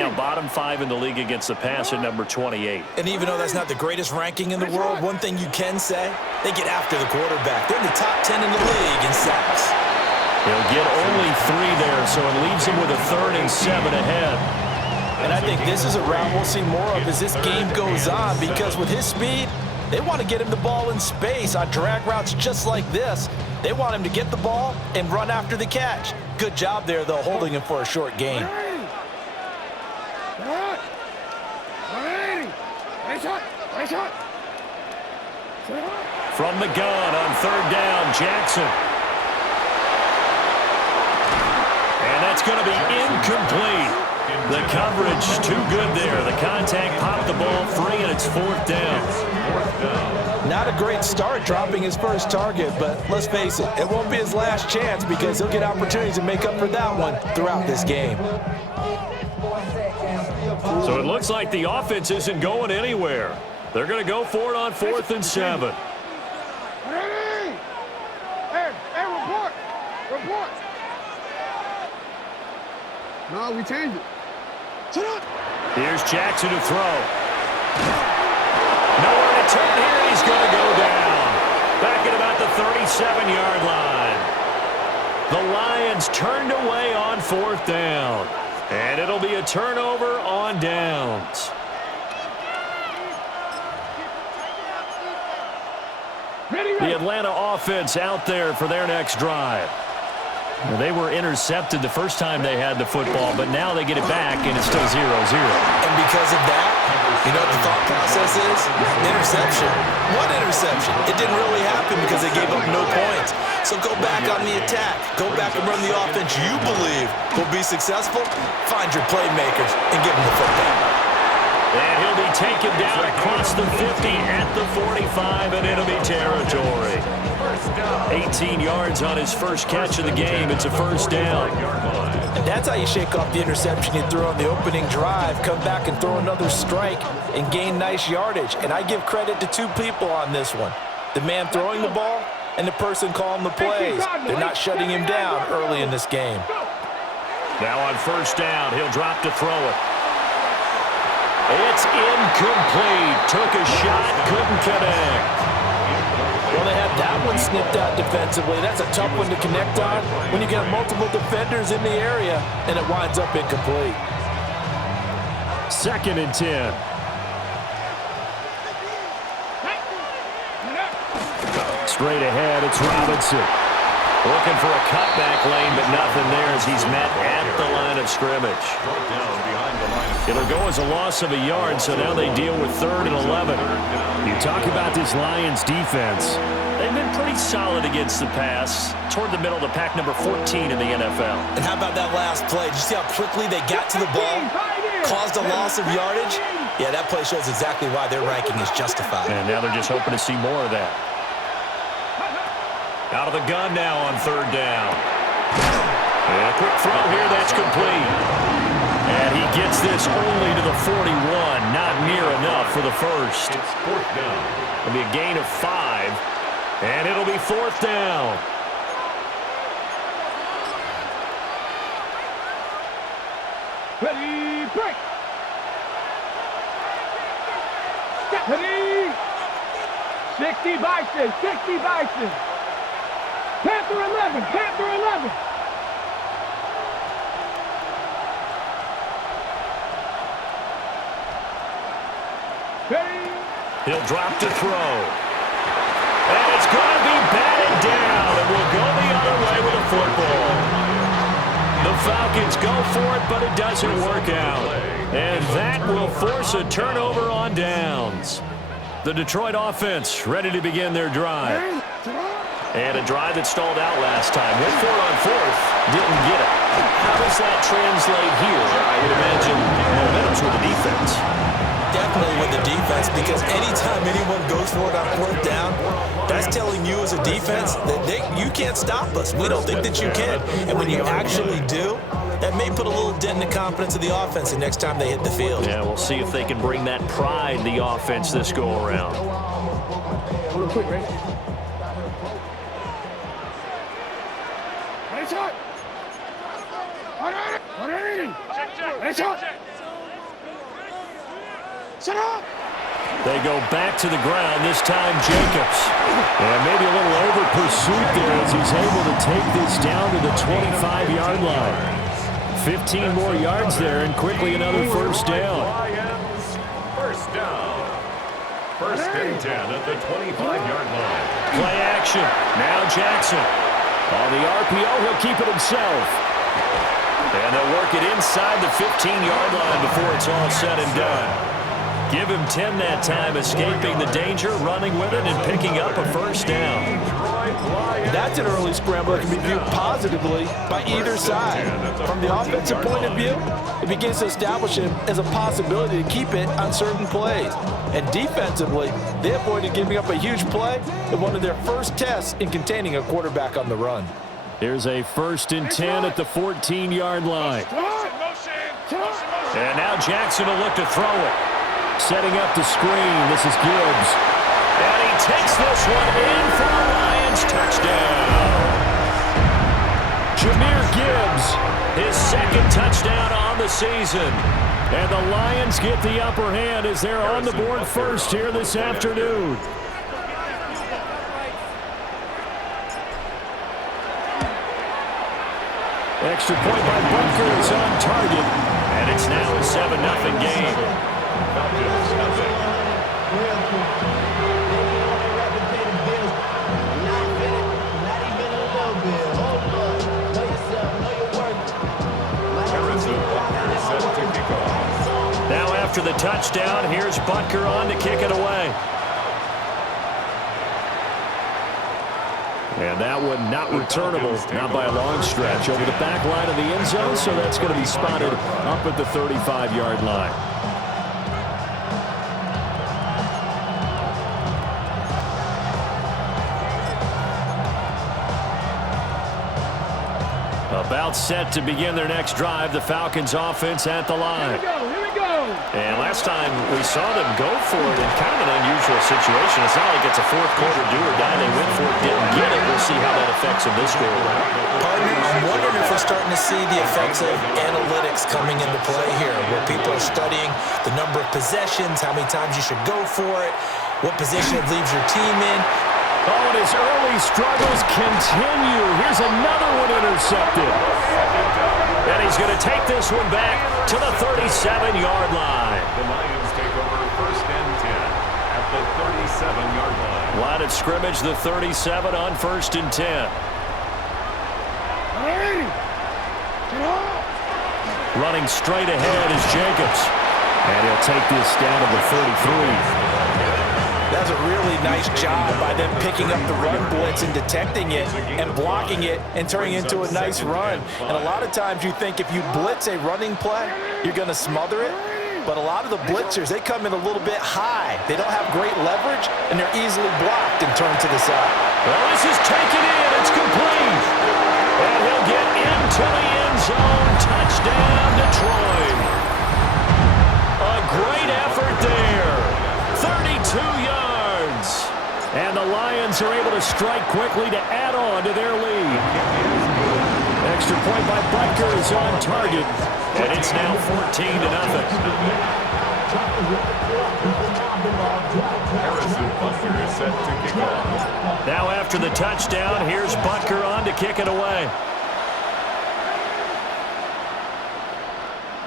now bottom 5 in the league against the pass at number 28. And even though that's not the greatest ranking in the world, one thing you can say, they get after the quarterback. They're in the top 10 in the league in sacks. He'll get only 3 there, so it leaves him with a 3rd and 7 ahead. And I think this is a route we'll see more of as this game goes on, because with his speed, they want to get him the ball in space on drag routes just like this. They want him to get the ball and run after the catch. Good job there, though, holding him for a short gain. From the gun on 3rd down, Jackson. And that's going to be incomplete. The coverage too good there. The contact popped the ball free, and it's 4th down. Not a great start dropping his first target, but let's face it, it won't be his last chance because he'll get opportunities to make up for that one throughout this game. So it looks like the offense isn't going anywhere. They're going to go for it on 4th and 7. Hey, report. No, we changed it. Shut up. Here's Jackson to throw. Nowhere to turn here. He's going to go down. Back at about the 37-yard line. The Lions turned away on 4th down. And it'll be a turnover on downs. The Atlanta offense out there for their next drive. They were intercepted the first time they had the football, but now they get it back, and it's still 0-0. And because of that, you know what the thought process is? Interception. What interception? It didn't really happen because they gave up no points. So go back on the attack. Go back and run the offense you believe will be successful. Find your playmakers and give them the football. And he'll be taken down across the 50 at the 45, and it'll be territory. 18 yards on his first catch of the game. It's a 1st down. And that's how you shake off the interception you threw on the opening drive. Come back and throw another strike and gain nice yardage. And I give credit to 2 people on this one. The man throwing the ball and the person calling the plays. They're not shutting him down early in this game. Now on 1st down, he'll drop to throw it. It's incomplete. Took a shot, couldn't connect. Well, they had that one snipped out defensively. That's a tough one to connect on when you got multiple defenders in the area, and it winds up incomplete. 2nd and 10. Straight ahead, it's Robinson. Looking for a cutback lane, but nothing there as he's met at the line of scrimmage. It'll go as a loss of a yard, so now they deal with 3rd and 11. You talk about this Lions defense. They've been pretty solid against the pass. Toward the middle of the pack, number 14 in the NFL. And how about that last play? Did you see how quickly they got to the ball? Caused a loss of yardage? Yeah, that play shows exactly why their ranking is justified. And now they're just hoping to see more of that. Out of the gun now on 3rd down. And a quick throw here, that's complete. And he gets this only to the 41, not near enough for the first. It's 4th down. It'll be a gain of 5, and it'll be 4th down. Ready, break. Ready. 60 Bison, 60 Bison. Panther 11, Panther 11. He'll drop to throw. And it's going to be batted down, and we'll go the other way with the football. The Falcons go for it, but it doesn't work out. And that will force a turnover on downs. The Detroit offense ready to begin their drive. And a drive that stalled out last time. Went for it on 4th, didn't get it. How does that translate here? I would imagine momentum's with the defense. Definitely with the defense, because anytime anyone goes for it on 4th down, that's telling you as a defense that you can't stop us. We don't think that you can. And when you actually do, that may put a little dent in the confidence of the offense the next time they hit the field. Yeah, we'll see if they can bring that pride in the offense this go-around. Real quick, right? Nice shot. 180. Nice shot. Shut up! They go back to the ground, this time Jacobs. And maybe a little over pursuit there as he's able to take this down to the 25-yard line. 15 more yards there and quickly another first down. First down. First and 10 at the 25-yard line. Play action. Now Jackson. On the RPO, he'll keep it himself. And they'll work it inside the 15-yard line before it's all said and done. Give him 10 that time, escaping the danger, running with it, and picking up a first down. That's an early scramble that can be viewed positively by either side. From the offensive point of view, it begins to establish him as a possibility to keep it on certain plays. And defensively, they avoided giving up a huge play in one of their first tests in containing a quarterback on the run. Here's a first and 10 at the 14-yard line. And now Jackson will look to throw it. Setting up the screen, this is Gibbs. And he takes this one in for a Lions touchdown. Jahmyr Gibbs, his second touchdown on the season. And the Lions get the upper hand as they're on the board first here this afternoon. Extra point by Bunker is on target. And it's now a 7-0 game. Now after the touchdown, here's Butker on to kick it away. And that one not returnable, not by a long stretch, over the back line of the end zone, so that's going to be spotted up at the 35-yard line. About set to begin their next drive, the Falcons offense at the line. Here we go. And last time we saw them go for it in kind of an unusual situation. It's not like it's a fourth quarter do or die. They went for it, didn't get it. We'll see how that affects them this quarter. Partner, I'm wondering if we're starting to see the effects of analytics coming into play here, where people are studying the number of possessions, how many times you should go for it, what position it leaves your team in. Oh, and his early struggles continue. Here's another one intercepted. And he's going to take this one back to the 37-yard line. The Lions take over first and 10 at the 37-yard line. Line of scrimmage, the 37 on first and 10. Running straight ahead is Jacobs. And he'll take this down to the 33. That's a really nice job by them picking up the run blitz and detecting it and blocking it and turning it into a nice run. And a lot of times you think if you blitz a running play, you're going to smother it. But a lot of the blitzers, they come in a little bit high. They don't have great leverage, and they're easily blocked and turned to the side. Well, this is taken in. It's complete. And he'll get into the end zone. Touchdown, Detroit. A great effort there. 32 yards. And the Lions are able to strike quickly to add on to their lead. Extra point by Butker is on target. And it's now 14-0. Butker is set to kick off. Now after the touchdown, here's Butker on to kick it away.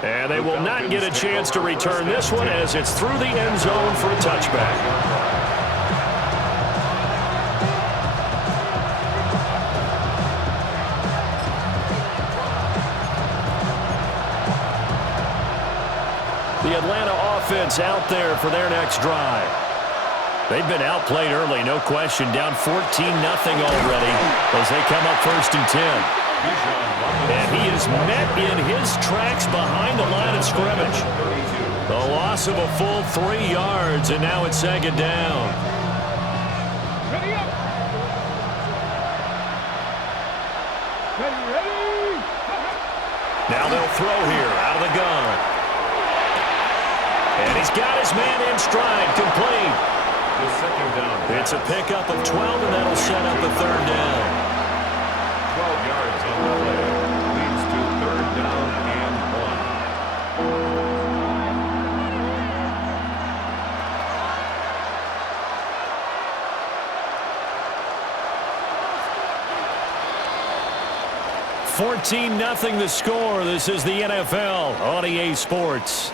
And they will not get a chance to return this one as it's through the end zone for a touchback. The Atlanta offense out there for their next drive. They've been outplayed early, no question, down 14-0 already as they come up first and 10. And he is met in his tracks behind the line of scrimmage. The loss of a full 3 yards, and now it's second down. Ready up. Ready. Now they'll throw here out of the gun. And he's got his man in stride, complete. The second down. It's a pickup of 12, and that'll set up a third down. 12 yards on the play. Leads to third down and 1. 14-0 the score. This is the NFL on EA Sports.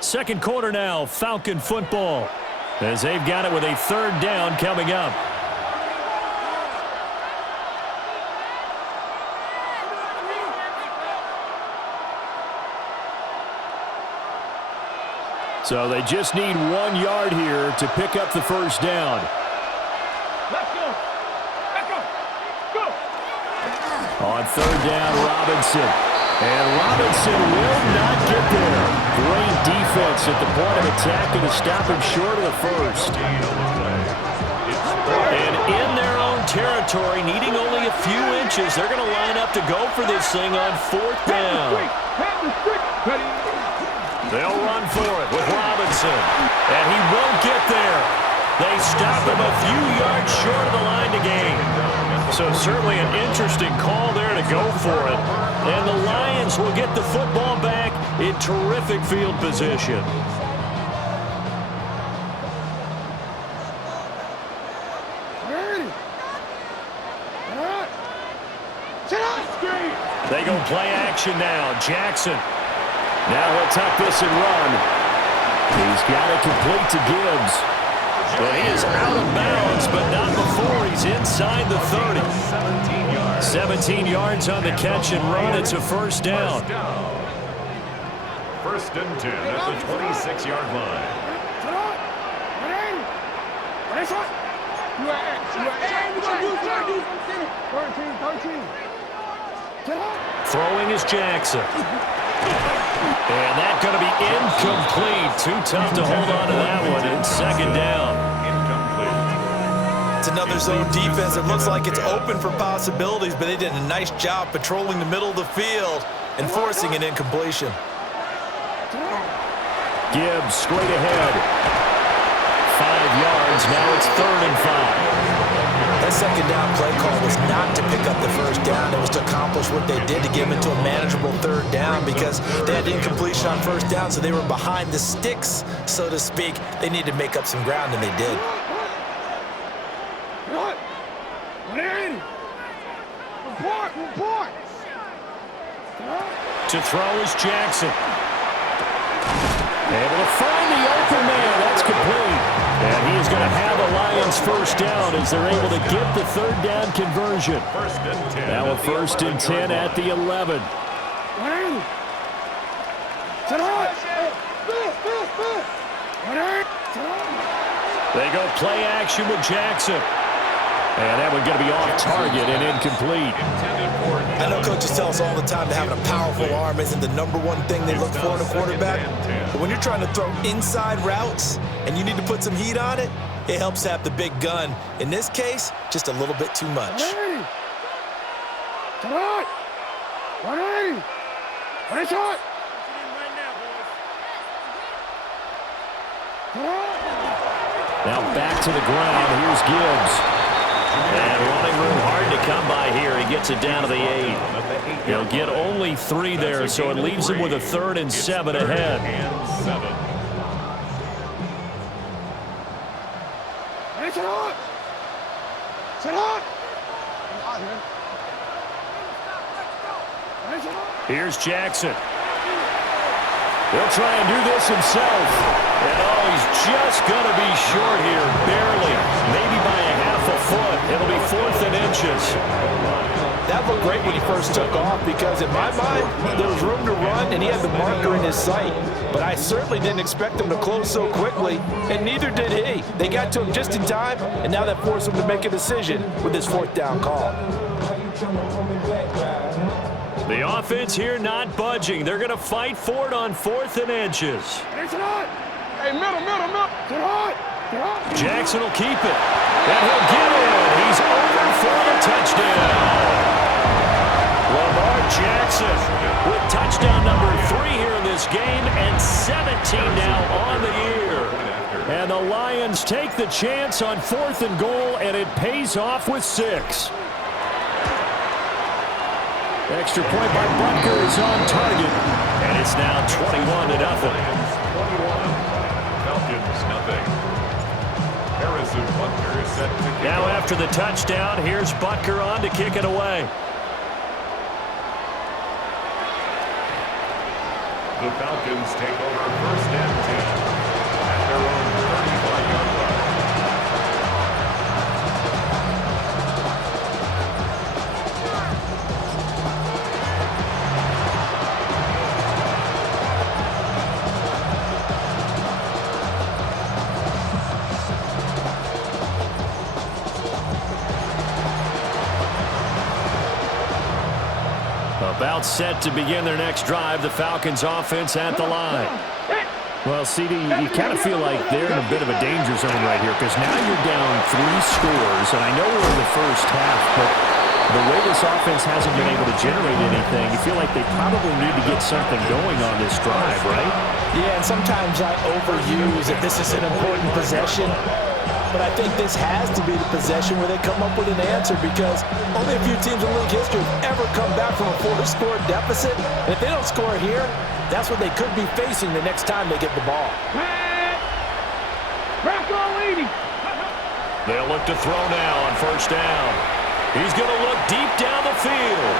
Second quarter now, Falcon football, as they've got it with a third down coming up. So they just need 1 yard here to pick up the first down. Let's go. Let's go. Go. On third down, Robinson. And Robinson will not get there. Great defense at the point of attack to stop him short of the first. And in their own territory, needing only a few inches, they're going to line up to go for this thing on fourth down. They'll run for it with Robinson. And he won't get there. They stop him a few yards short of the line to gain. So certainly an interesting call there to go for it. And the Lions will get the football back in terrific field position. They go play action now. Jackson. Now he'll tuck this and run. He's got it complete to Gibbs. But he is out of bounds, but not before he's inside the 30. 17 yards on the catch and run. It's a first down. First and 10 at the 26-yard line. Throwing is Jackson. And that's going to be incomplete. Too tough to hold on to that one. It's second down. It's another zone defense. It looks like it's open for possibilities, but they did a nice job patrolling the middle of the field and forcing an incompletion. Gibbs straight ahead. 5 yards. Now it's 3rd and 5. That second down play call was not to pick up the first down. It was to accomplish what they did to get them into a manageable third down because they had incompletion on first down, so they were behind the sticks, so to speak. They needed to make up some ground, and they did. To throw is Jackson. Able to find the open man. That's complete. And he is going to have a Lions first down as they're able to get the third down conversion. Now a first and 10 at the 11. They go play action with Jackson. And that one's going to be off target and incomplete. I know coaches tell us all the time that having a powerful arm isn't the #1 thing they look for in a quarterback. But when you're trying to throw inside routes and you need to put some heat on it, it helps have the big gun. In this case, just a little bit too much. Now back to the ground. Here's Gibbs. And running room hard to come by here. He gets it down to the 8. He'll get only 3 there, so it leaves him with a 3rd and 7 ahead. Here's Jackson. He'll try and do this himself. And oh, he's just going to be short here, barely, maybe by a half a foot. It'll be 4th and inches. That looked great when he first took off because in my mind, there was room to run and he had the marker in his sight. But I certainly didn't expect him to close so quickly, and neither did he. They got to him just in time, and now that forced him to make a decision with his 4th down call. The offense here not budging. They're going to fight for it on 4th and inches. Hey, middle. Jackson will keep it. And he'll get it. He's over for the touchdown. Lamar Jackson with touchdown number 3 here in this game and 17 now on the year. And the Lions take the chance on 4th and goal, and it pays off with 6. Extra point by Butker is on target, and it's now 21-0. Falcons, nothing. Harrison Butker is set to kick Now off. after the touchdown, here's Butker on to kick it away. The Falcons take over first and 10 at their own 35-yard line. About set to begin their next drive, the Falcons offense at the line. Well, CD, you kind of feel like they're in a bit of a danger zone right here because now you're down 3 scores, and I know we're in the first half, but the way this offense hasn't been able to generate anything, you feel like they probably need to get something going on this drive, right? Yeah, and sometimes I overuse that this is an important possession. But I think this has to be the possession where they come up with an answer because only a few teams in league history have ever come back from a 4-score deficit. And if they don't score here, that's what they could be facing the next time they get the ball. They'll look to throw now on first down. He's going to look deep down the field.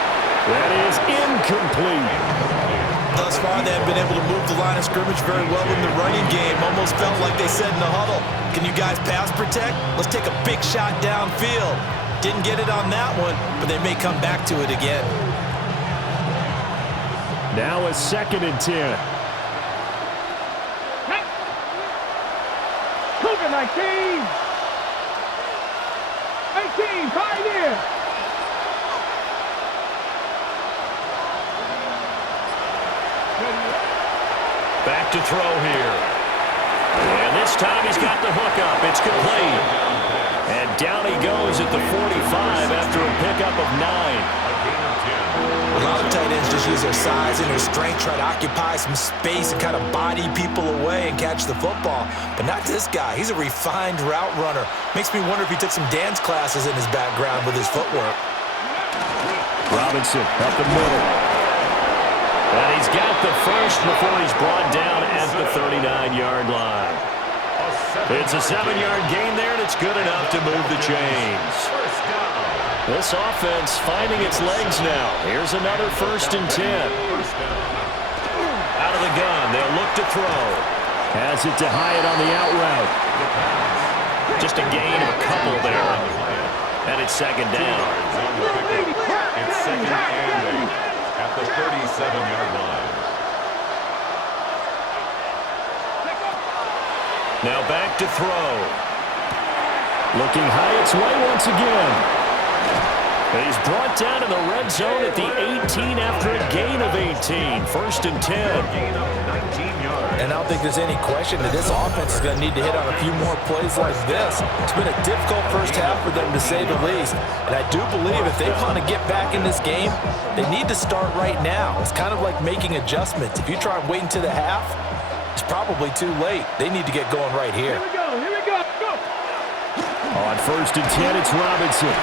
That is incomplete. Thus far, they have been able to move the line of scrimmage very well in the running game. Almost felt like they said in the huddle, can you guys pass protect? Let's take a big shot downfield. Didn't get it on that one, but they may come back to it again. Now a 2nd and 10. Cougar 19. 18, Pioneer. Back to throw here. And this time he's got the hook up. It's complete. And down he goes at the 45 after a pickup of 9. A lot of tight ends just use their size and their strength, try to occupy some space and kind of body people away and catch the football. But not this guy. He's a refined route runner. Makes me wonder if he took some dance classes in his background with his footwork. Robinson up the middle. And he's got the first before he's brought down at the 39-yard line. It's a 7-yard gain there, and it's good enough to move the chains. This offense finding its legs now. Here's another 1st and 10. Out of the gun, they'll look to throw. Has it to Hyatt on the out route. Just a gain of a couple there. And it's 2nd down. It's 2nd and 8 at the 37-yard line. Now back to throw. Looking Hyatt's way once again. He's brought down in the red zone at the 18 after a gain of 18. 1st and 10. And I don't think there's any question that this offense is going to need to hit on a few more plays like this. It's been a difficult first half for them, to say the least. And I do believe if they want to get back in this game, they need to start right now. It's kind of like making adjustments. If you try and wait until the half, it's probably too late. They need to get going right here. Here we go, go. On 1st and 10, it's Robinson.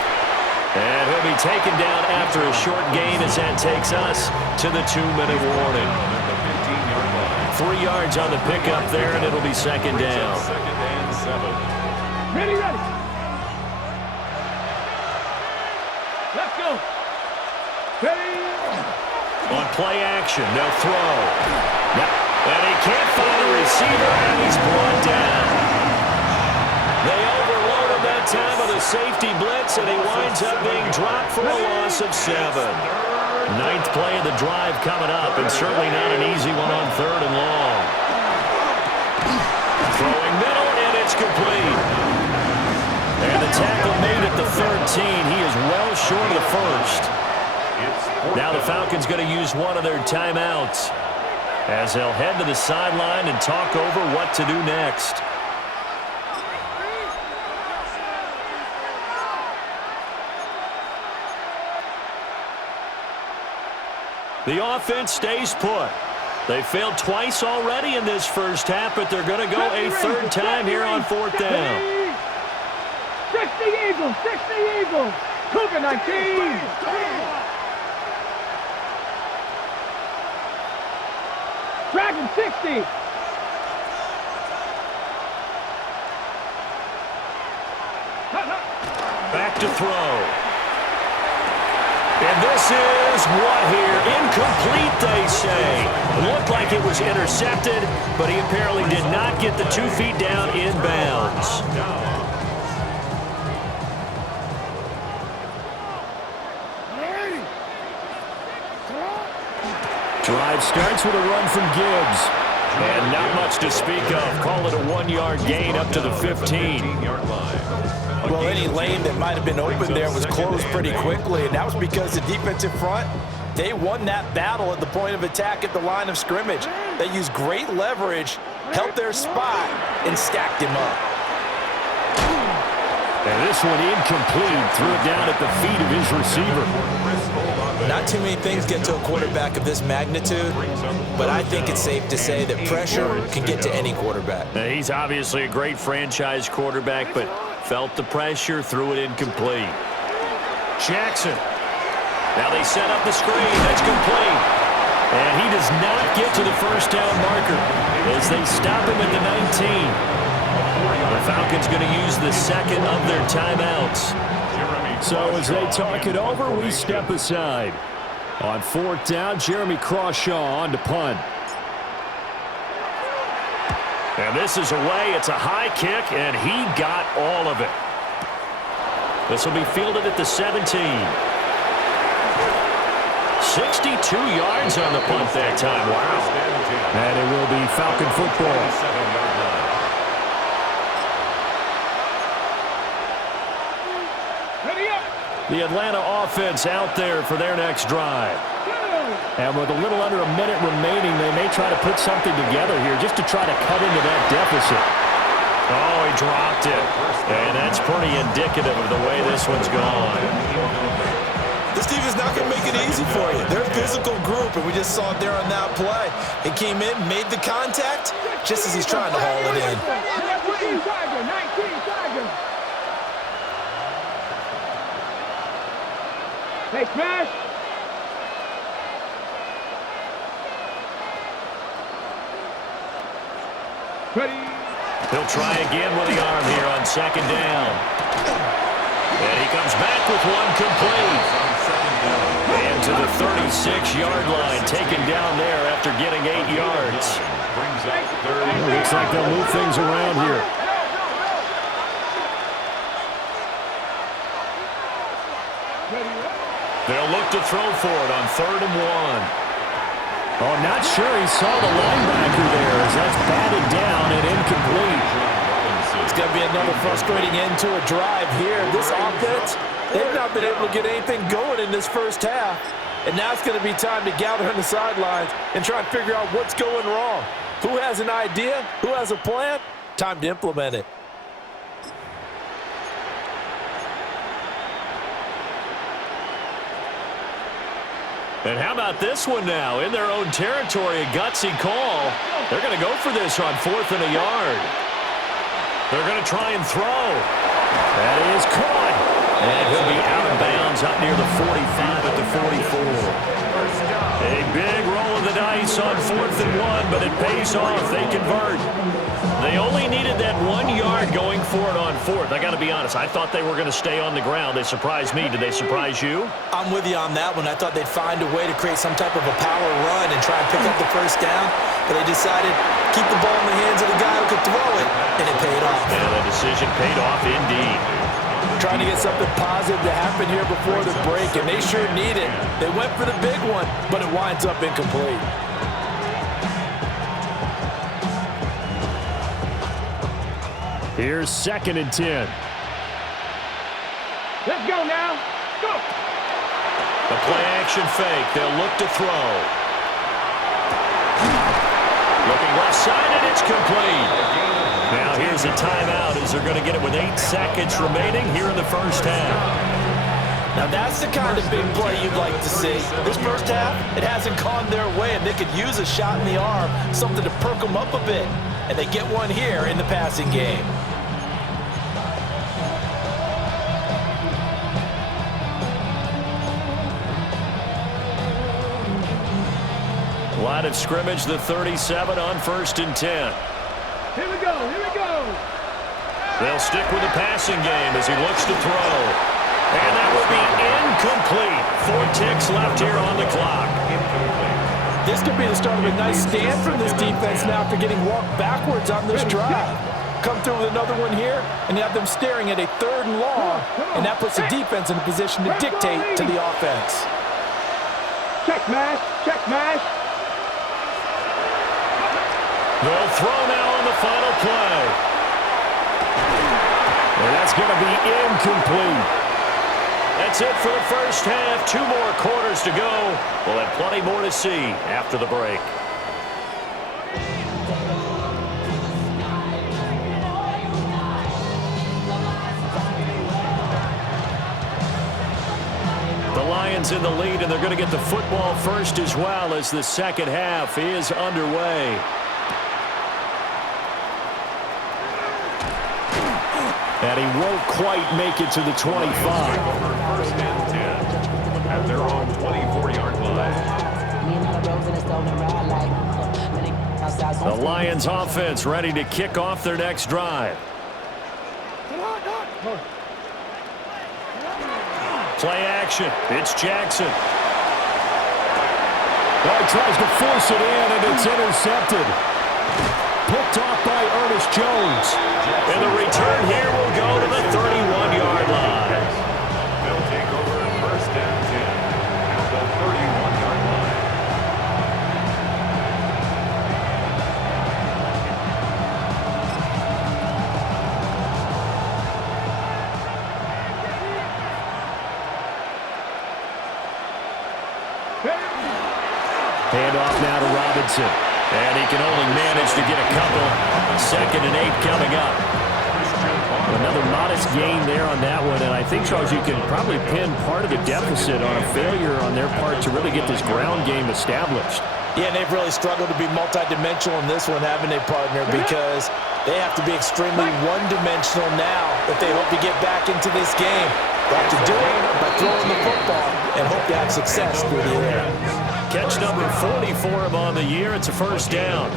And he'll be taken down after a short gain as that takes us to the 2-minute warning. 3 yards on the pickup there, and it'll be 2nd down. 2nd and 7. Ready. Let's go. Ready. On play action, they'll throw. And he can't find a receiver, and he's brought down. They overload him that time with a safety blitz, and he winds up being dropped for a loss of 7. 9th play of the drive coming up, and certainly not an easy one on 3rd and long. Throwing middle, and it's complete. And the tackle made at the 13. He is well short of the 1st. Now the Falcons going to use one of their timeouts as they'll head to the sideline and talk over what to do next. The offense stays put. They failed twice already in this first half, but they're going to go a 3rd time here on 4th down. 60 Eagles. Cougar 19. Dragon 60. to throw. And this is what here? Incomplete, they say. Looked like it was intercepted, but he apparently did not get the 2 feet down in bounds. Drive starts with a run from Gibbs. And not much to speak of. Call it a 1-yard gain up to the 15. Well, any lane that might have been open there was closed pretty quickly, and that was because the defensive front, they won that battle at the point of attack at the line of scrimmage. They used great leverage, held their spot, and stacked him up. And this one incomplete. Threw it down at the feet of his receiver. Not too many things get to a quarterback of this magnitude, but I think it's safe to say that pressure can get to any quarterback. He's obviously a great franchise quarterback, but felt the pressure, threw it incomplete. Jackson. Now they set up the screen. That's complete. And he does not get to the first down marker as they stop him at the 19. The Falcons going to use the second of their timeouts. So as they talk it over, we step aside. On 4th down, Jeremy Crawshaw on to punt. And this is away. It's a high kick, and he got all of it. This will be fielded at the 17. 62 yards on the punt that time. Wow. And it will be Falcon football. The Atlanta offense out there for their next drive. And with a little under a minute remaining, they may try to put something together here just to try to cut into that deficit. Oh, he dropped it. And that's pretty indicative of the way this one's gone. This team is not going to make it easy for you. They're a physical group, and we just saw it there on that play. He came in, made the contact, just as he's trying to haul it in. Hey, smash! Ready? He'll try again with the arm here on 2nd down. And he comes back with one complete. And to the 36-yard line, taken down there after getting 8 yards. Looks like they'll move things around here. They'll look to throw for it on 3rd and 1. Oh, not sure he saw the linebacker there as that's batted down and incomplete. It's going to be another frustrating end to a drive here. This offense, they've not been able to get anything going in this first half. And now it's going to be time to gather on the sidelines and try and figure out what's going wrong. Who has an idea? Who has a plan? Time to implement it. And how about this one now? In their own territory, a gutsy call. They're going to go for this on 4th and a yard. They're going to try and throw. That is caught. And he'll be out of bounds up near the 45 at the 44. A big roll of the dice on 4th and 1, but it pays off. They convert. They only needed that 1 yard going for it on 4th. I got to be honest. I thought they were going to stay on the ground. They surprised me. Did they surprise you? I'm with you on that one. I thought they'd find a way to create some type of a power run and try and pick up the first down, but they decided keep the ball in the hands of the guy who could throw it, and it paid off. And the decision paid off indeed. Trying to get something positive to happen here before the break, and they sure need it. They went for the big one, but it winds up incomplete. Here's 2nd and 10. Let's go now. Go! The play-action fake. They'll look to throw. Looking left side, and it's complete. Now here's a timeout as they're going to get it with 8 seconds remaining here in the first half. Now that's the kind of big play you'd like to see. This first half, it hasn't gone their way, and they could use a shot in the arm, something to perk them up a bit. And they get one here in the passing game. Line of scrimmage, the 37 on 1st and 10. Here we go, here we go. They'll stick with the passing game as he looks to throw. And that will be incomplete. 4 ticks left here on the clock. This could be the start of a nice stand from this defense now after getting walked backwards on this drive. Come through with another one here, and you have them staring at a 3rd and long, and that puts the defense in a position to dictate to the offense. Check mash. Check mash. They'll throw now on the final play. And that's going to be incomplete. That's it for the first half. 2 more quarters to go. We'll have plenty more to see after the break. The Lions in the lead, and they're going to get the football first as well as the second half is underway. And he won't quite make it to the 25. First and 10 at their own 24-yard line. The Lions offense ready to kick off their next drive. Play action. It's Jackson. Well, he tries to force it in, and it's intercepted. Picked off by Ernest Jones. And the return here will go to the 31-yard line. They'll take over first and 10 at the 31-yard line. Hand off now to Robinson. And he can only manage to get a couple. 2nd and 8 coming up. Another modest gain there on that one. And I think, Charles, you can probably pin part of the deficit on a failure on their part to really get this ground game established. Yeah, and they've really struggled to be multidimensional in this one, haven't they, partner? Because they have to be extremely one-dimensional now if they hope to get back into this game. They have to do it by throwing the football and hope to have success through the air. Catch number 40 for him on the year. It's a first down.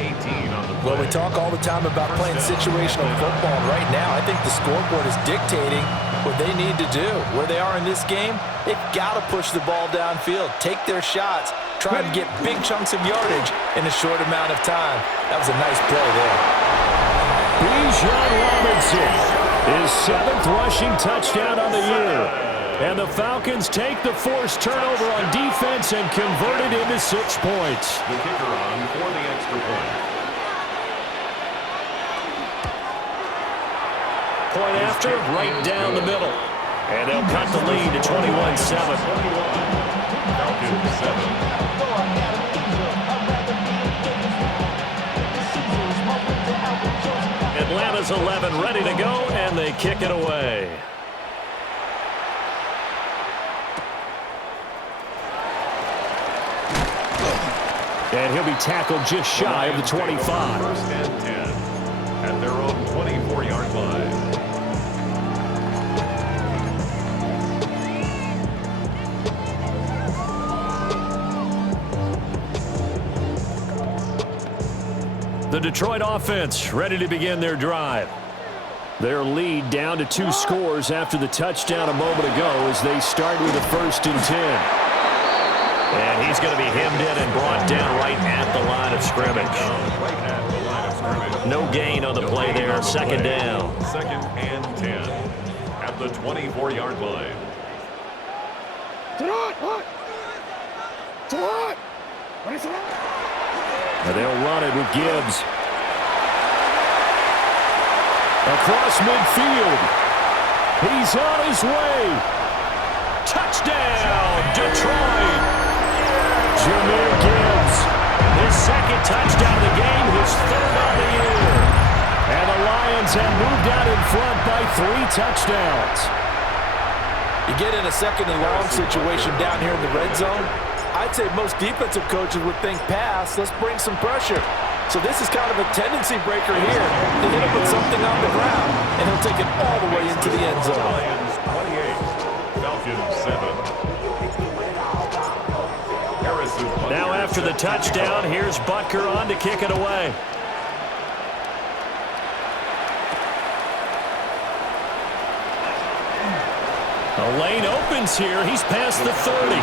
Well, we talk all the time about playing situational football. Right now, I think the scoreboard is dictating what they need to do. Where they are in this game, they've got to push the ball downfield, take their shots, try to get big chunks of yardage in a short amount of time. That was a nice play there. Bijan Robinson, his 7th rushing touchdown on the year. And the Falcons take the forced turnover on defense and convert it into 6 points. The kicker on for the extra point. Point after, right down the middle. And they'll cut the lead to 21-7. Falcons 7. Atlanta's 11 ready to go, and they kick it away. And he'll be tackled just shy of the 25. First and 10 at their own 24-yard line. The Detroit offense ready to begin their drive. Their lead down to 2 scores after the touchdown a moment ago as they start with a 1st and 10. And he's going to be hemmed in and brought down right at the line of scrimmage. No gain on the play there. 2nd down. 2nd and 10 at the 24-yard line. And they'll run it with Gibbs. Across midfield. He's on his way. Touchdown, Detroit. Jahmyr Gibbs, his 2nd touchdown of the game, his 3rd on the year. And the Lions have moved out in front by 3 touchdowns. You get in a 2nd and long situation down here in the red zone, I'd say most defensive coaches would think pass, let's bring some pressure. So this is kind of a tendency breaker here to hit him with something on the ground, and he'll take it all the way into the end zone. Lions 28, Falcons 7. Now after the touchdown, here's Butker on to kick it away. The lane opens here. He's past the 30.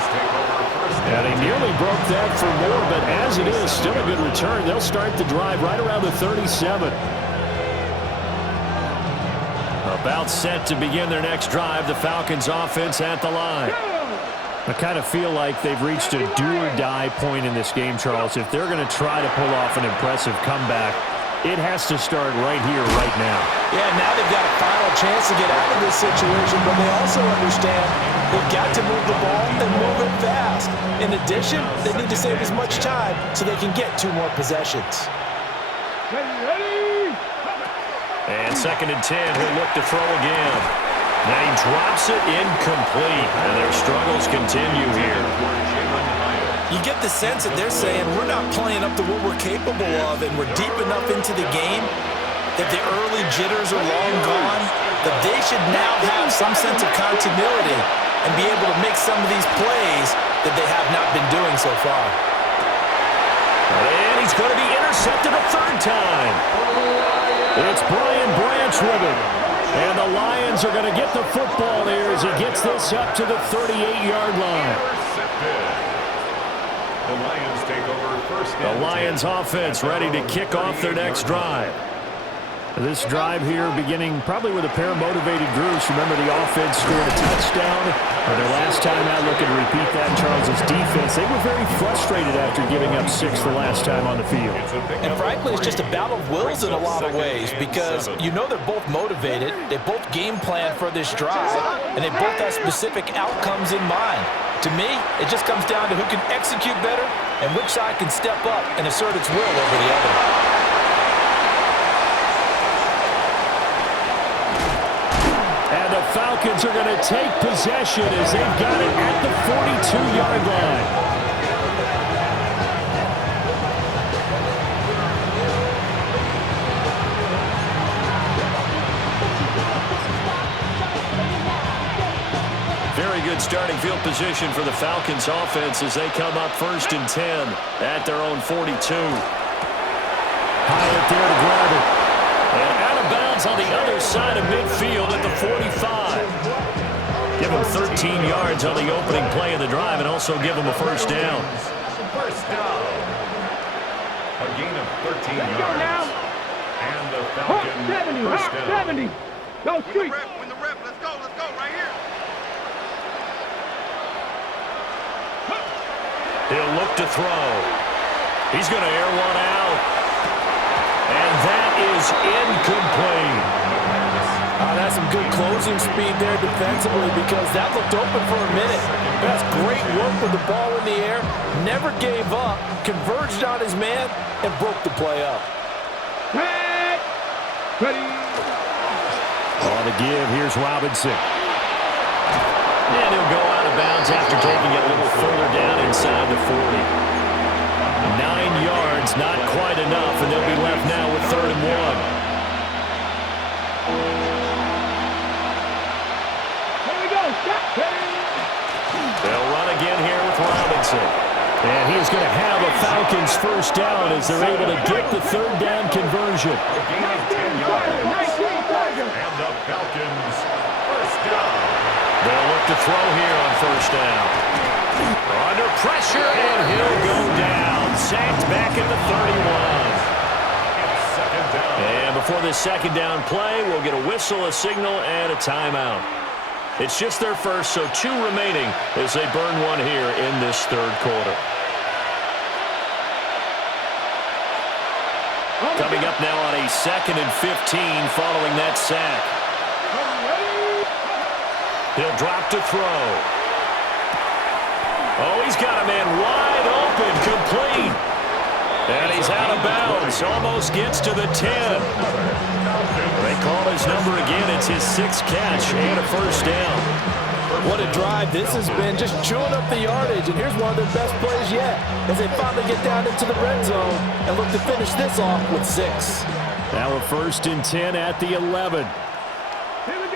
And he nearly broke that for more, but as it is, still a good return. They'll start the drive right around the 37. About set to begin their next drive. The Falcons offense at the line. I kind of feel like they've reached a do-or-die point in this game, Charles. If they're going to try to pull off an impressive comeback, it has to start right here, right now. Yeah, now they've got a final chance to get out of this situation, but they also understand they've got to move the ball and move it fast. In addition, they need to save as much time so they can get 2 more possessions. And 2nd and 10, he'll look to throw again. Now he drops it incomplete, and their struggles continue here. You get the sense that they're saying we're not playing up to what we're capable of, and we're deep enough into the game that the early jitters are long gone, that they should now have some sense of continuity and be able to make some of these plays that they have not been doing so far. And he's going to be intercepted a 3rd time. It's Brian Branch with it. And the Lions are going to get the football here as he gets this up to the 38-yard line. The Lions take over first The Lions offense ready to kick off their next drive. This drive here beginning probably with a pair of motivated groups. Remember, the offense scored a touchdown. Their last time out, looking to repeat that in Charles's defense. They were very frustrated after giving up 6 the last time on the field. And frankly, it's just a battle of wills in a lot of ways because you know they're both motivated. They both game plan for this drive, and they both have specific outcomes in mind. To me, it just comes down to who can execute better and which side can step up and assert its will over the other. And the Falcons are going to take possession as they've got it at the 42-yard line. Very good starting field position for the Falcons offense as they come up 1st and 10 at their own 42. Hyatt there to grab it. And out of bounds on the other side of midfield at the 45. Give him 13 yards on the opening play of the drive and also give him a 1st down. First down. A gain of 13 yards. Go now. And the Falcons 70, first down. 70. Go street. Win the rep. Let's go right here. He'll look to throw. He's going to air one out. And that is incomplete. That's some good closing speed there defensively because that looked open for a minute. That's great work with the ball in the air. Never gave up, converged on his man, and broke the play up. Ready. On the give, here's Robinson. And he'll go out of bounds after taking it a little further down inside the 40. 9 yards, not quite enough, and they'll be left now with 3rd and 1. They'll run again here with Robinson. And he is going to have a Falcons 1st down as they're able to get the 3rd down conversion. A gain of 10 yards. And the Falcons first down. They'll look to throw here on 1st down. Under pressure, and he'll go down. Sacked back at the 31. It's 2nd down. And before this 2nd down play, we'll get a whistle, a signal, and a timeout. It's just their first, so 2 remaining as they burn one here in this 3rd quarter. Coming up now on a 2nd and 15 following that sack. He'll drop to throw. Oh, he's got a man wide open, complete. And he's out of bounds, almost gets to the 10. They call his number again. It's his 6th catch and a 1st down. What a drive this has been, just chewing up the yardage. And here's one of their best plays yet as they finally get down into the red zone and look to finish this off with 6. Now a 1st and 10 at the 11. Here we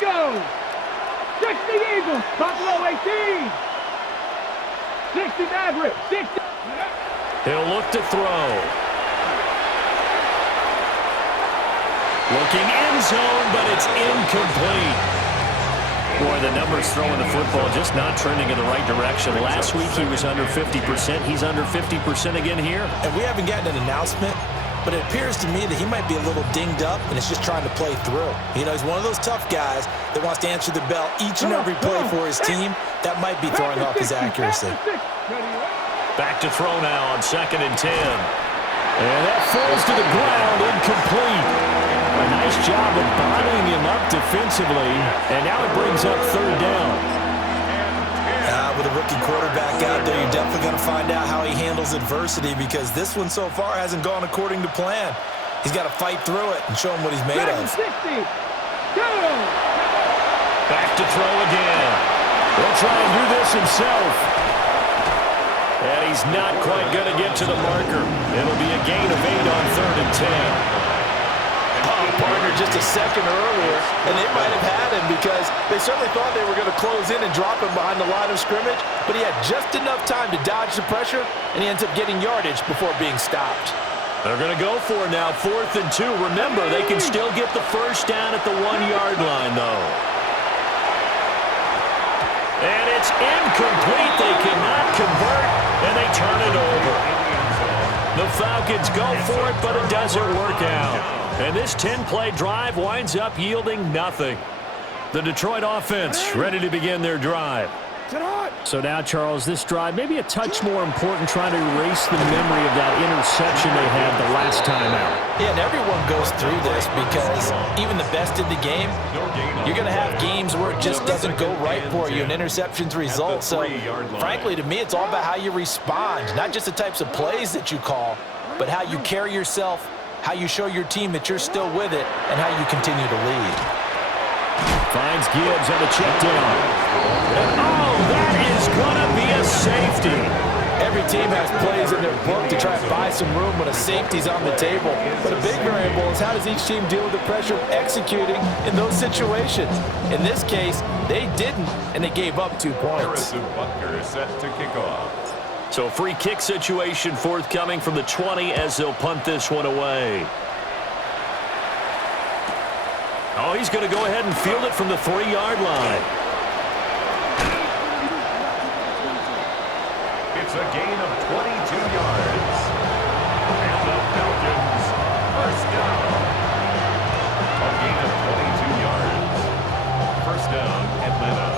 go. 60 Eagles, Buffalo 18. 60 Maverick, 60. He'll look to throw. Looking end zone, but it's incomplete. Boy, the numbers throwing the football just not trending in the right direction. Last week he was under 50%. He's under 50% again here. And we haven't gotten an announcement, but it appears to me that he might be a little dinged up and is just trying to play through. You know, he's one of those tough guys that wants to answer the bell each and every play for his team. That might be throwing off his accuracy. Back to throw now on 2nd and 10. And that falls to the ground, incomplete. A nice job of bottling him up defensively, and now it brings up 3rd down. With a rookie quarterback out there, you're definitely going to find out how he handles adversity, because this one so far hasn't gone according to plan. He's got to fight through it and show him what he's made of. 60. Go! Back to throw again. He'll try and do this himself. And he's not quite going to get to the marker. It'll be a gain of 8 on 3rd and 10. Partner just a second earlier, and they might have had him because they certainly thought they were going to close in and drop him behind the line of scrimmage, but he had just enough time to dodge the pressure, and he ends up getting yardage before being stopped. They're going to go for it now, 4th and 2. Remember, they can still get the first down at the 1-yard line, though. And it's incomplete. They cannot convert, and they turn it over. The Falcons go for it, but it doesn't work out. And this 10-play drive winds up yielding nothing. The Detroit offense ready to begin their drive. So now, Charles, this drive maybe a touch more important, trying to erase the memory of that interception they had the last time out. Yeah, and everyone goes through this because even the best in the game, you're going to have games where it just doesn't go right for you and interceptions result. So, frankly, to me, it's all about how you respond, not just the types of plays that you call, but how you carry yourself, how you show your team that you're still with it, and how you continue to lead. Finds Gibbs on the check down. And oh, that is going to be a safety. Every team has plays in their book to try and buy some room when a safety's on the table. But a big variable is how does each team deal with the pressure of executing in those situations. In this case, they didn't, and they gave up 2 points. Buckner is set to kick off. So free kick situation forthcoming from the 20 as they'll punt this one away. Oh, he's going to go ahead and field it from the 3-yard line. It's a gain of 22 yards. And the Falcons first down. A gain of 22 yards. First down, Atlanta.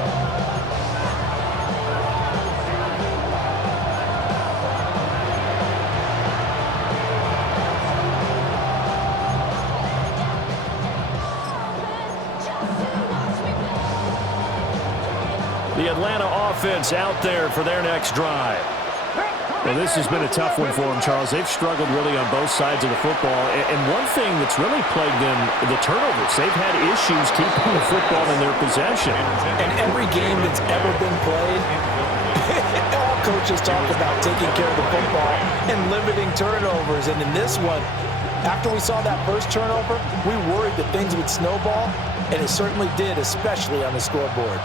The Atlanta offense out there for their next drive. Well, this has been a tough one for them, Charles. They've struggled really on both sides of the football. And one thing that's really plagued them, the turnovers. They've had issues keeping the football in their possession. And every game that's ever been played, all coaches talk about taking care of the football and limiting turnovers. And in this one, after we saw that first turnover, we worried that things would snowball, and it certainly did, especially on the scoreboard.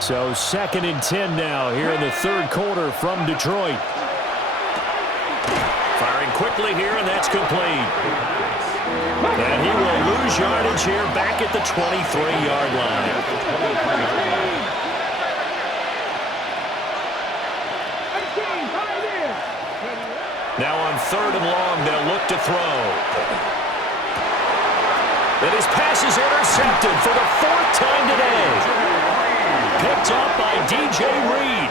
So 2nd and 10 now here in the 3rd quarter from Detroit. Firing quickly here, and that's complete. And he will lose yardage here back at the 23-yard line. Now on 3rd and long, they'll look to throw. And his pass is intercepted for the 4th time today. Picked up by DJ Reed.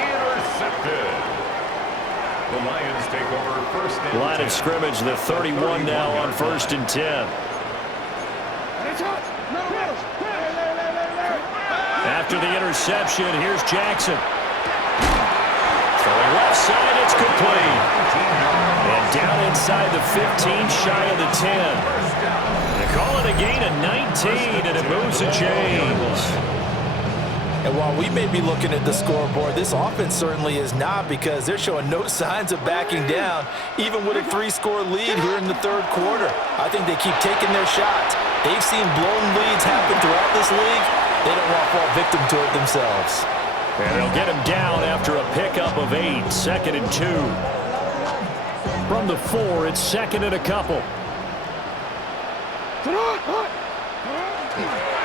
Intercepted. The Lions take over first and 10. Line of scrimmage, the 31 now on 1st and 10. After the interception, here's Jackson. Throwing left side, it's complete. And down inside the 15, shy of the 10. They call it a gain of 19, and it moves the chains. And while we may be looking at the scoreboard, this offense certainly is not, because they're showing no signs of backing down, even with a 3-score lead here in the 3rd quarter. I think they keep taking their shots. They've seen blown leads happen throughout this league. They don't want to fall victim to it themselves. And they'll get him down after a pickup of 8, 2nd and 2. From the 4, it's 2nd and a couple.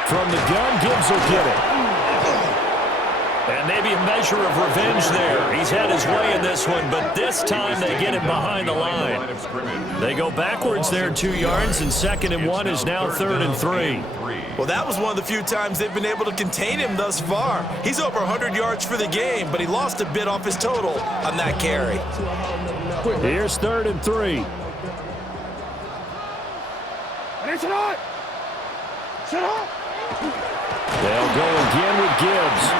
From the gun, Gibbs will get it. And maybe a measure of revenge there. He's had his way in this one, but this time they get him behind the line. They go backwards there 2 yards, and 2nd and 1 is now 3rd and 3. Well, that was one of the few times they've been able to contain him thus far. He's over 100 yards for the game, but he lost a bit off his total on that carry. Here's 3rd and 3. They'll go again with Gibbs.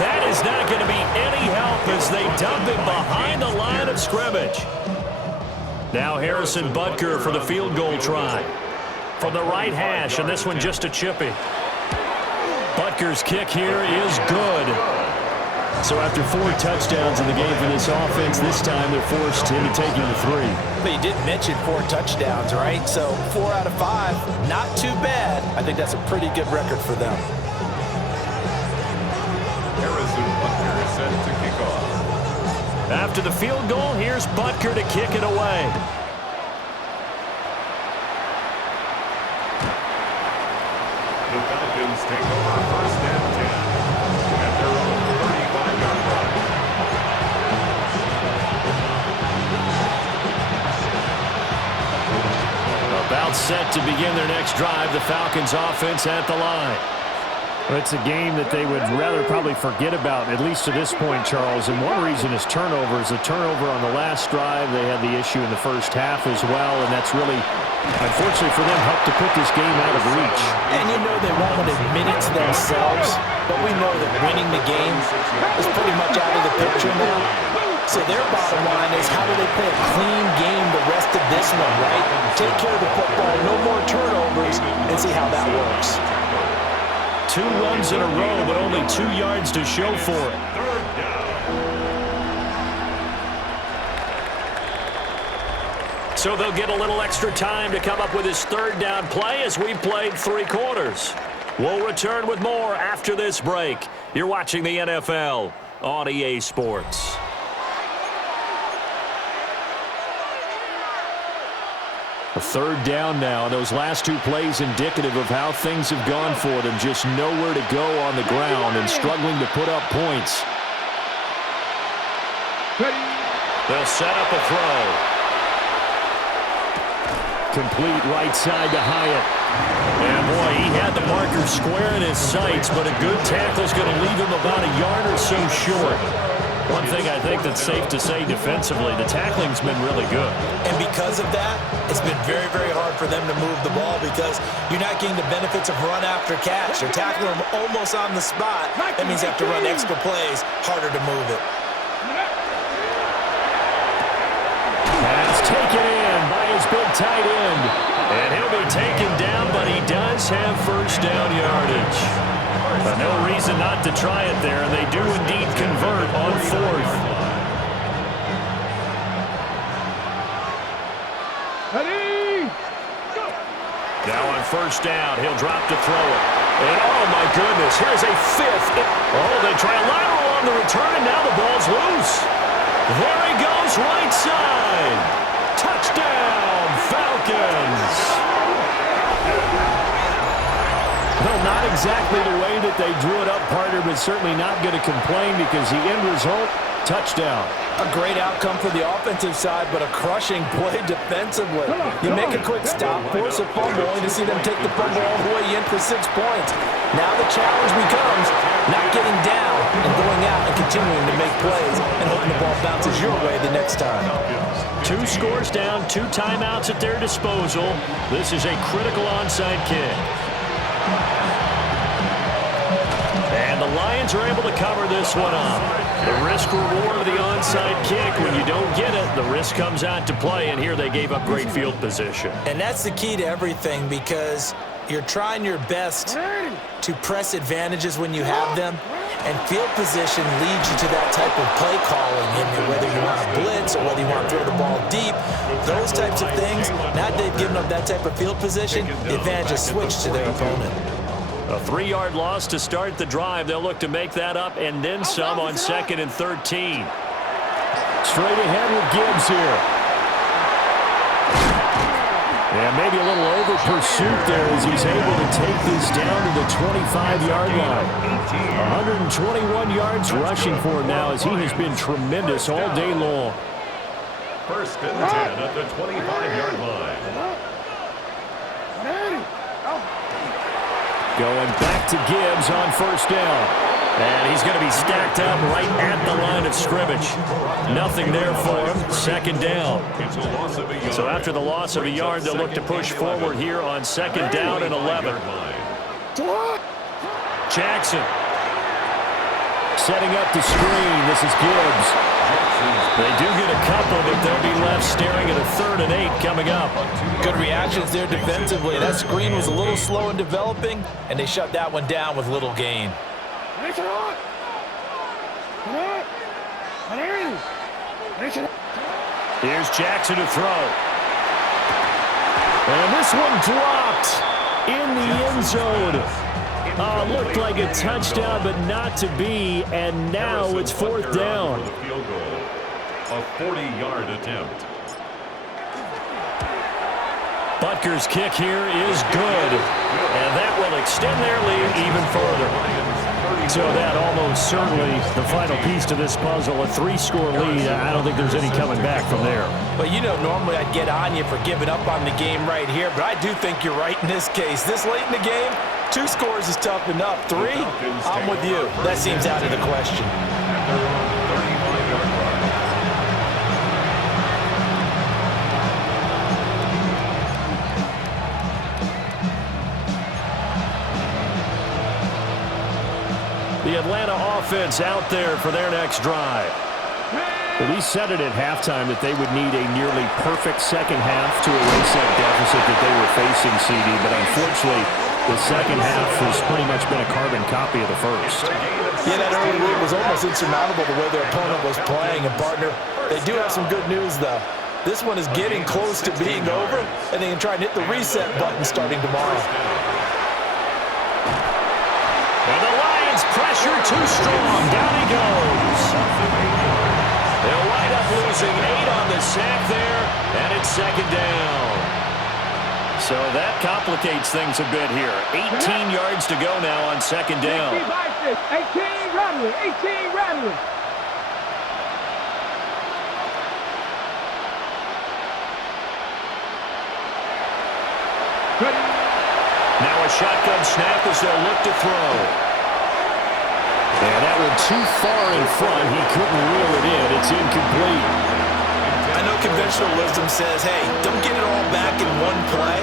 That is not going to be any help as they dump him behind the line of scrimmage. Now Harrison Butker for the field goal try. From the right hash, and this one just a chippy. Butker's kick here is good. So after 4 touchdowns in the game for this offense, this time they're forced into taking the 3. But you did mention 4 touchdowns, right? So 4 out of 5, not too bad. I think that's a pretty good record for them. Harrison Butker is set to kick off. After the field goal, here's Butker to kick it away. The Falcons take over 1st and 10 at their own 35-yard line. About set to begin their next drive, the Falcons offense at the line. Well, it's a game that they would rather probably forget about, at least to this point, Charles. And one reason is turnovers. A turnover on the last drive. They had the issue in the first half as well, and that's really, unfortunately for them, helped to put this game out of reach. And you know they won't admit it to themselves, but we know that winning the game is pretty much out of the picture now. So their bottom line is, how do they play a clean game the rest of this one, right? Take care of the football, no more turnovers, and see how that works. 2 runs in a row, but only 2 yards to show for it. 3rd down. So they'll get a little extra time to come up with his 3rd down play as we played 3 quarters. We'll return with more after this break. You're watching the NFL on EA Sports. A 3rd down now. Those last 2 plays indicative of how things have gone for them. Just nowhere to go on the ground and struggling to put up points. They'll set up a throw. Complete right side to Hyatt. And boy, he had the marker square in his sights, but a good tackle is going to leave him about a yard or so short. One thing I think that's safe to say defensively, the tackling's been really good. And because of that, it's been very, very hard for them to move the ball because you're not getting the benefits of run after catch. You're tackling them almost on the spot. That means you have to run extra plays, harder to move it. That's taken in by his big tight end. And he'll be taken down, but he does have 1st down yardage. No reason not to try it there, and they do indeed convert on 4th. Ready? Go. Now on 1st down, he'll drop to throw it. And oh my goodness, here's a 5th. Oh, they try a lateral on the return, and now the ball's loose. There he goes, right side. Touchdown, Falcons. Well, not exactly the way that they drew it up, partner, but certainly not going to complain because the end result, touchdown. A great outcome for the offensive side, but a crushing play defensively. You make a quick stop, force a fumble, only to see them take the fumble all the way in for 6 points. Now the challenge becomes not getting down and going out and continuing to make plays and hoping the ball bounces your way the next time. 2 scores down, 2 timeouts at their disposal. This is a critical onside kick. And the Lions are able to cover this one up. The risk-reward of the onside kick, when you don't get it, the risk comes out to play, and here they gave up great field position. And that's the key to everything because you're trying your best to press advantages when you have them, and field position leads you to that type of play calling, and whether you want to blitz or whether you want to throw the ball deep, those types of things. Now that they've given up that type of field position, the advantage is switched to their opponent. A 3-yard loss to start the drive. They'll look to make that up and then some on 2nd and 13. Straight ahead with Gibbs here. Yeah, maybe a little over pursuit there as he's able to take this down to the 25-yard line. 121 yards rushing for him now as he has been tremendous all day long. First and 10 at the 25-yard line. Going back to Gibbs on first down. And he's going to be stacked up right at the line of scrimmage. Nothing there for him. Second down. So after the loss of a yard, they'll look to push forward here on second down and 11. Jackson setting up the screen. This is Gibbs. They do get a couple, but they'll be left staring at a 3rd and 8 coming up. Good reactions there defensively. That screen was a little slow in developing, and they shut that one down with little gain. Here's Jackson to throw. And this one dropped in the end zone. Looked like a touchdown, but not to be. And now it's 4th down. A 40-yard attempt. Butker's kick here is good. And that will extend their lead even further. So that almost certainly the final piece to this puzzle, a 3-score lead. I don't think there's any coming back from there. But you know, normally I'd get on you for giving up on the game right here, but I do think you're right in this case. This late in the game, 2 scores is tough enough. 3, I'm with you. That seems out of the question. The Atlanta offense out there for their next drive. Well, we said it at halftime that they would need a nearly perfect second half to erase that deficit that they were facing, CD, but unfortunately, the second half has pretty much been a carbon copy of the first. Yeah, that early lead was almost insurmountable the way their opponent was playing, and partner, they do have some good news, though. This one is getting close to being over, and they can try and hit the reset button starting tomorrow. And the Lions pressure too strong. Down he goes. They'll wind up losing 8 on the sack there, and it's second down. So that complicates things a bit here. 18 yards to go now on second down. 18 rattling, 18 rattling. Now a shotgun snap as they'll look to throw. And that one too far in front. He couldn't reel it in. It's incomplete. I know conventional wisdom says, hey, don't get it all back in one play.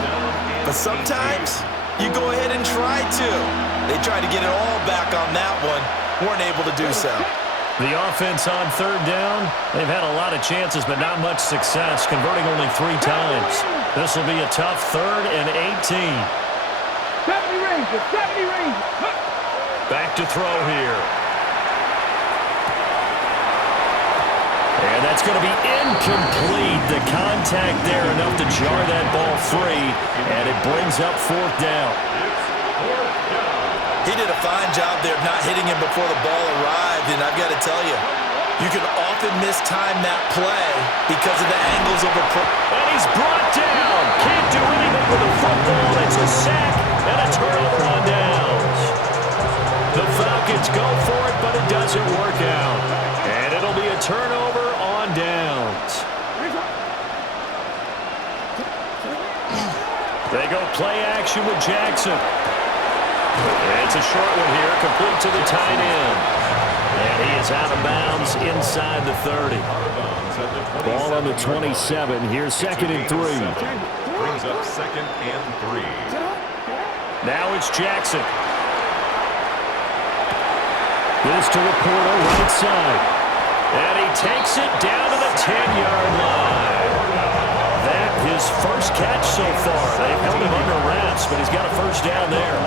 But sometimes you go ahead and try to. They tried to get it all back on that one. Weren't able to do so. The offense on third down, they've had a lot of chances, but not much success, converting only 3 times. This will be a tough 3rd and 18. 70 Rangers, 70 Rangers. Back to throw here. And that's going to be incomplete. The contact there enough to jar that ball free, and it brings up 4th down. He did a fine job there of not hitting him before the ball arrived, and I've got to tell you, you can often mistime that play because of the angles of and he's brought down. Can't do anything with the football. It's a sack and a turnover on downs. The Falcons go for it, but it doesn't work out. And it'll be a turnover on downs. They go play action with Jackson. It's a short one here, complete to the tight end. And he is out of bounds inside the 30. Ball on the 27. Here's 2nd and 3. Brings up 2nd and 3. Now it's Jackson. This to Laporta, right side. And he takes it down to the 10-yard line. That his first catch so far. They've held him under wraps, but he's got a first down there.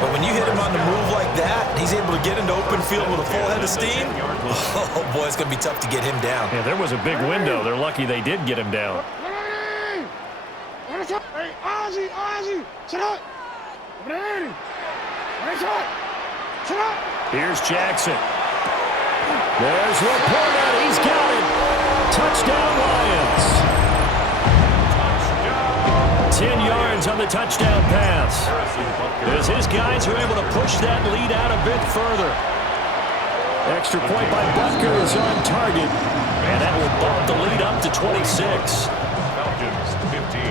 But when you hit him on the move like that, he's able to get into open field with a full head of steam. Oh, boy, it's going to be tough to get him down. Yeah, there was a big window. They're lucky they did get him down. Hey, Ozzy, sit up. Here's Jackson. There's Laporta. He's got it. Touchdown, Lions. Falcons on the touchdown pass. As his guys are able to push that lead out a bit further. Extra point by Butker is on target. And that will bump the lead up to 26. Falcons 15.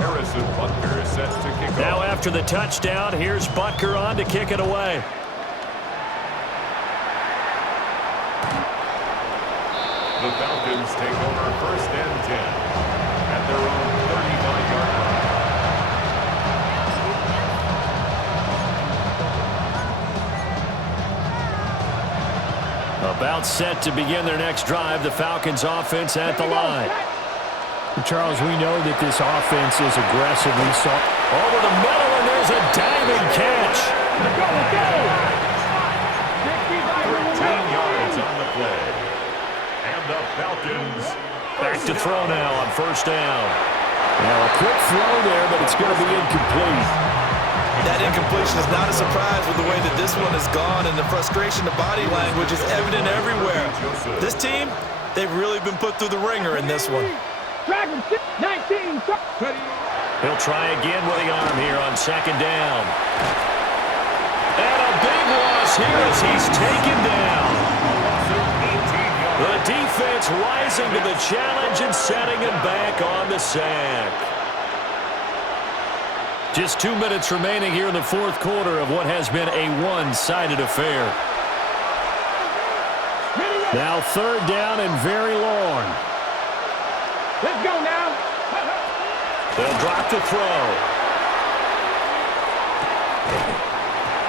Harrison Butker is set to kick off. Now after the touchdown, here's Butker on to kick it away. The Falcons take over 1st and 10 at their own 39-yard line. About set to begin their next drive, the Falcons offense at the line. Charles, we know that this offense is aggressive. We saw over the middle, and there's a diving catch. 13 yards on the play. And the Falcons Back to throw now on 1st down. Now a quick throw there, but it's going to be incomplete. That incompletion is not a surprise with the way that this one has gone, and the frustration of body language is evident everywhere. This team, they've really been put through the ringer in this one. 19. He'll try again with the arm here on 2nd down. And a big loss here as he's taken down. The defense rising to the challenge and setting him back on the sack. Just 2 minutes remaining here in the 4th quarter of what has been a one-sided affair. Now 3rd down and very long. Let's go now. They'll drop to throw.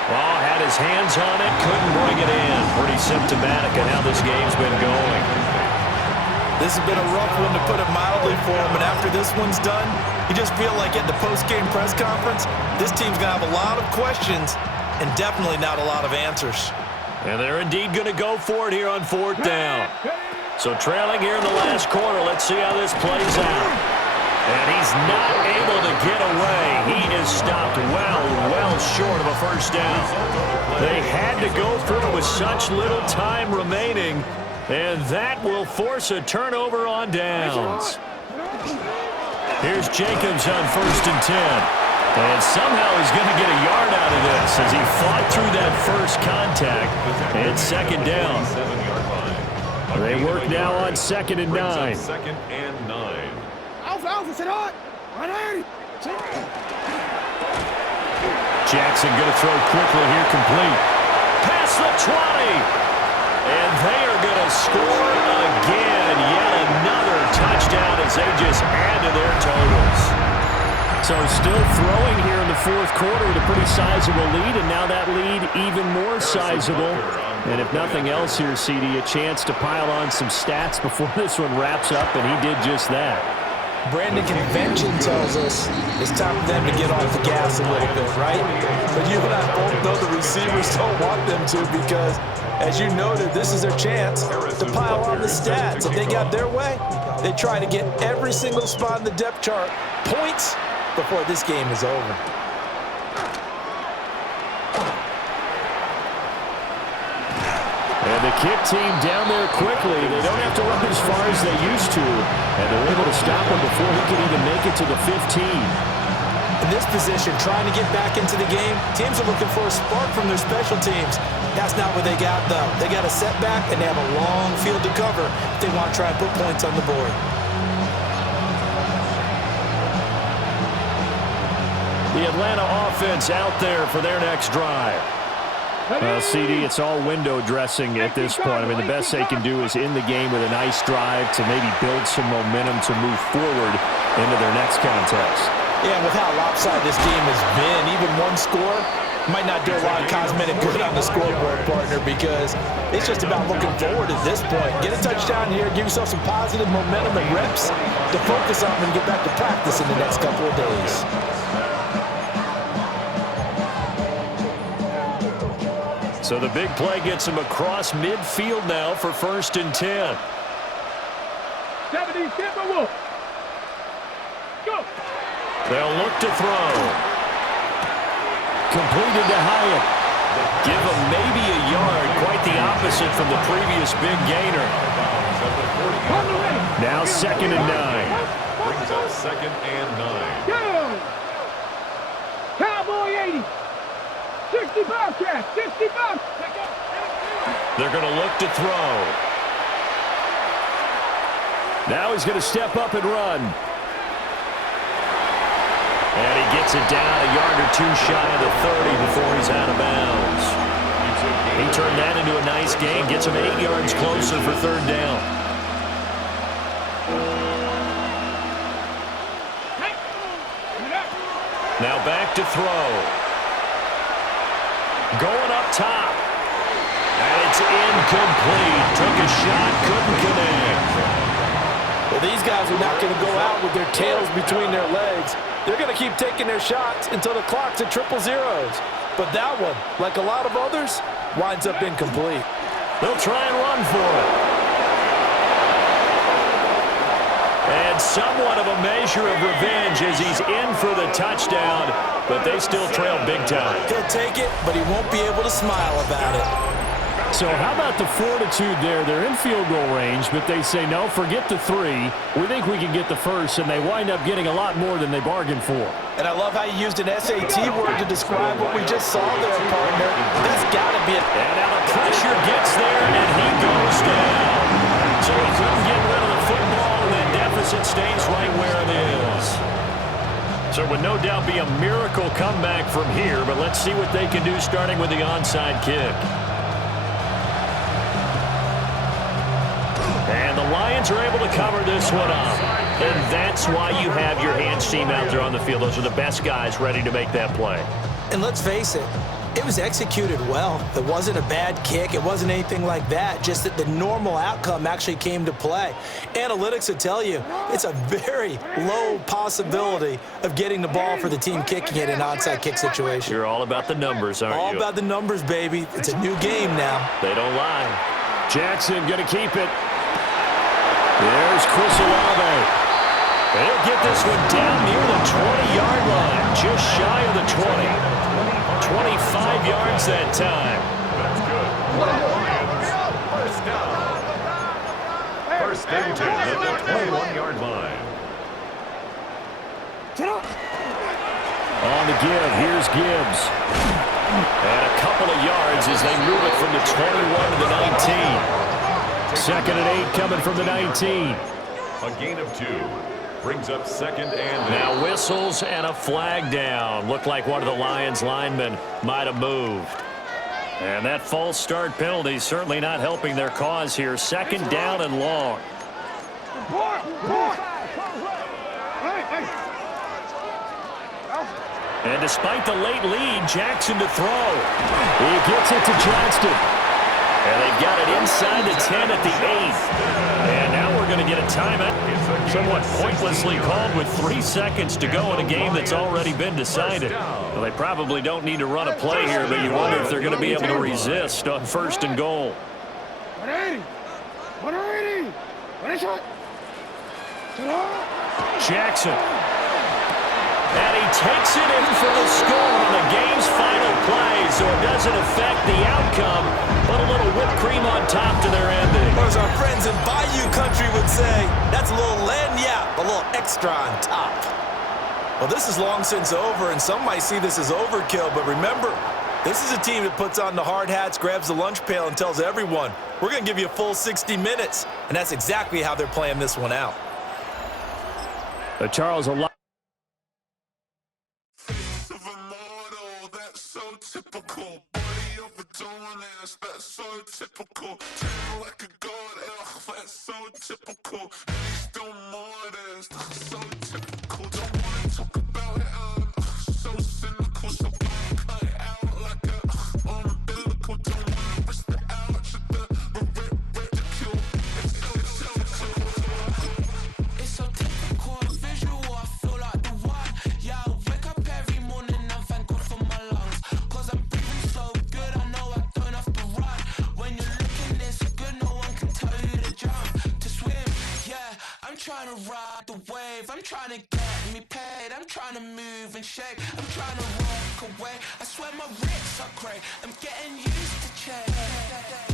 Oh, had his hands on it, couldn't bring it in. Pretty symptomatic of how this game's been going. This has been a rough one, to put it mildly, for him. And after this one's done, you just feel like at the post-game press conference, this team's going to have a lot of questions and definitely not a lot of answers. And they're indeed going to go for it here on 4th down. So trailing here in the last quarter, let's see how this plays out. And he's not able to get away. He is stopped well short of a 1st down. They had to go for it with such little time remaining, and that will force a turnover on downs. Here's Jacobs on 1st and 10. And somehow he's going to get a yard out of this as he fought through that first contact. And 2nd down. They work now on 2nd and 9. 2nd and 9. Jackson going to throw quickly here, complete. Past the 20. And they are going to score again. Yet another touchdown as they just add to their totals. So still throwing here in the 4th quarter with a pretty sizable lead, and now that lead even more sizable. And if nothing else here, CD, a chance to pile on some stats before this one wraps up, and he did just that. Brandon, convention tells us it's time for them to get off the gas a little bit, right? But you and I both know the receivers don't want them to, because, as you noted, this is their chance to pile on the stats. If they got their way, they try to get every single spot in the depth chart points before this game is over. And the kick team down there quickly. They don't have to run as far as they used to. And they're able to stop him before he can even make it to the 15. In this position, trying to get back into the game, teams are looking for a spark from their special teams. That's not what they got, though. They got a setback, and they have a long field to cover if they want to try and put points on the board. The Atlanta offense out there for their next drive. CD, it's all window dressing at this point. I mean, the best they can do is end the game with a nice drive to maybe build some momentum to move forward into their next contest. Yeah, with how lopsided this game has been, even one score might not do a lot of cosmetic good on the scoreboard, partner, because it's just about looking forward at this point. Get a touchdown here, give yourself some positive momentum and reps to focus on and get back to practice in the next couple of days. So the big play gets him across midfield now for 1st and 10. 70, Timberwolf. Go. They'll look to throw. Completed to Hyatt. Give him maybe a yard. Quite the opposite from the previous big gainer. Now 2nd and 9. up 2nd and 9. Go! Cowboy 80. 60 Bobcats. 60 Bobcats. They're going to look to throw. Now he's going to step up and run. And he gets it down a yard or two shy of the 30 before he's out of bounds. He turned that into a nice gain, gets him 8 yards closer for 3rd down. Now back to throw. Going up top. And it's incomplete. Took a shot, couldn't connect. Well, these guys are not going to go out with their tails between their legs. They're going to keep taking their shots until the clock's at 000. But that one, like a lot of others, winds up incomplete. They'll try and run for it. And somewhat of a measure of revenge as he's in for the touchdown, but they still trail big time. He'll take it, but he won't be able to smile about it. So how about the fortitude there? They're in field goal range, but they say, no, forget the 3. We think we can get the first, and they wind up getting a lot more than they bargained for. And I love how you used an SAT word to describe what we just saw there, partner. That's got to be it. And now the pressure gets there, and he goes down. So he couldn't get rid of the football, and that deficit stays right where it is. So it would no doubt be a miracle comeback from here, but let's see what they can do starting with the onside kick. And the Lions are able to cover this one up. And that's why you have your hands team out there on the field. Those are the best guys ready to make that play. And let's face it, it was executed well. It wasn't a bad kick. It wasn't anything like that. Just that the normal outcome actually came to play. Analytics will tell you it's a very low possibility of getting the ball for the team kicking it in an onside kick situation. You're all about the numbers, aren't you? All about the numbers, baby. It's a new game now. They don't lie. Jackson going to keep it. There's Chris Olave. He'll get this one down near the 20-yard line, just shy of the 20. 25 yards that time. That's good. First down. First and 10 at the 21-yard line. On the give, here's Gibbs. And a couple of yards as they move it from the 21 to the 19. 2nd and 8 coming from the 19. A gain of 2. Brings up 2nd and 8. Now whistles and a flag down. Looked like one of the Lions linemen might have moved. And that false start penalty certainly not helping their cause here. 2nd down and long. And despite the late lead, Jackson to throw. He gets it to Johnston. And they've got it inside the 10 at the 8. And now we're going to get a timeout. Somewhat pointlessly called with 3 seconds to go in a game that's already been decided. Well, they probably don't need to run a play here, but you wonder if they're going to be able to resist on 1st and goal. 180. 180. What is it? Jackson. And he takes it in for the score on the game's final play, so it doesn't affect the outcome, but a little whipped cream on top to their ending. Or as our friends in Bayou Country would say, that's a little lagniappe, a little extra on top. Well, this is long since over, and some might see this as overkill, but remember, this is a team that puts on the hard hats, grabs the lunch pail, and tells everyone, we're going to give you a full 60 minutes, and that's exactly how they're playing this one out. Charles, a lot. Typical body overdoing this, that's so typical. Turn like a god, that's so typical. He's still more this, that's so typical. Don't wanna talk about it, so cynical. So cut it out like a umbilical. Don't wanna risk the ouch of the ridicule. It's so typical, visual. I feel like the one. Yeah, I wake up every morning and thank God for my lungs. I'm breathing so good, I know I don't have to run. When you're looking this good, no one can tell you to jump, to swim. Yeah, I'm trying to ride the wave. I'm trying to get me paid. I'm trying to move and shake. I'm trying to walk away. I swear my wrists are great. I'm getting used to change.